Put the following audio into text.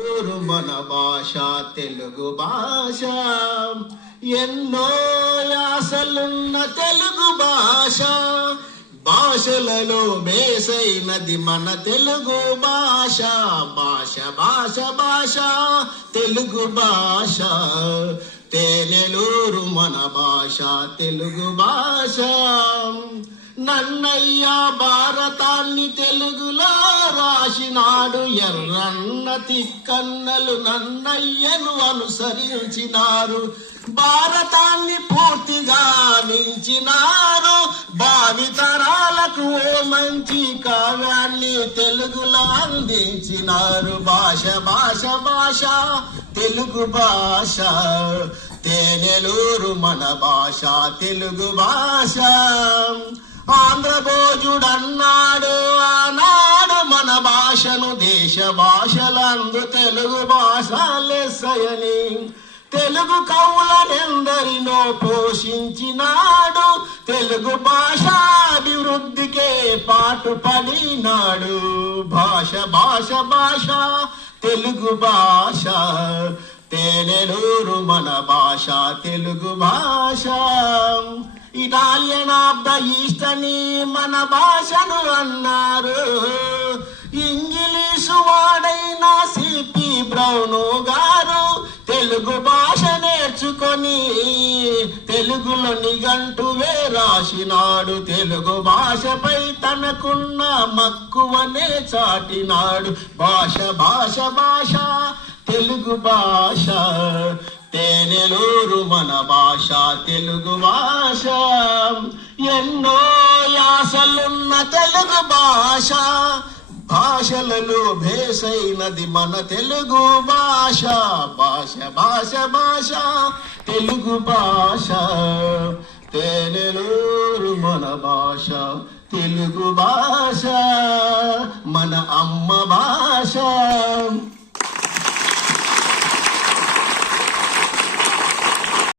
ఊరు మన భాష తెలుగు భాష. ఎన్నో యాసలున్న తెలుగు భాష. భాషలలో బేసైనది మన తెలుగు భాష. భాష భాష భాష తెలుగు భాష. తేనెలూరు మన భాష తెలుగు భాష. నన్నయ్య భారతాన్ని తెలుగులో రాసినాడు ఎర్రన్న తిక్కన్నలు నన్నయ్యను అనుసరించినారు. భారతాన్ని పూర్తిగా మించినారు భావితరాలకు ఓ మంచి కావ్యాన్ని తెలుగులో అందించినారు. భాష భాష భాష తెలుగు భాష తేనెలూరు మన భాష తెలుగు భాష. ఆంధ్రభోజుడన్నాడు ఆనాడు మన భాషను దేశ భాషలందు తెలుగు భాష లెస్సయని తెలుగు కవులనెందరినో పోషించినాడు తెలుగు భాష అభివృద్ధికే పాటుపడినాడు. భాష భాష భాష తెలుగు భాష. తేనెలూరు మన భాష తెలుగు భాష. ఇటాలియన్ ఆఫ్ ద ఈస్ట్ అని మన భాషను అన్నారు. ఇంగ్లీషు వాడైన సిపి బ్రౌను గారు తెలుగు భాష నేర్చుకొని తెలుగులో నిఘంటువే రాసినాడు తెలుగు భాషపై తనకున్న మక్కువనే చాటినాడు. భాష భాష భాష. తెలుగు భాష తేనెలూరు మన భాష తెలుగు భాష. ఎన్నో యాసలున్న తెలుగు భాష భాషలలో భేసైనది మన తెలుగు భాష. భాష భాష భాష తెలుగు భాష. తేనెలూరు మన భాష తెలుగు భాష. మన అమ్మ భాష.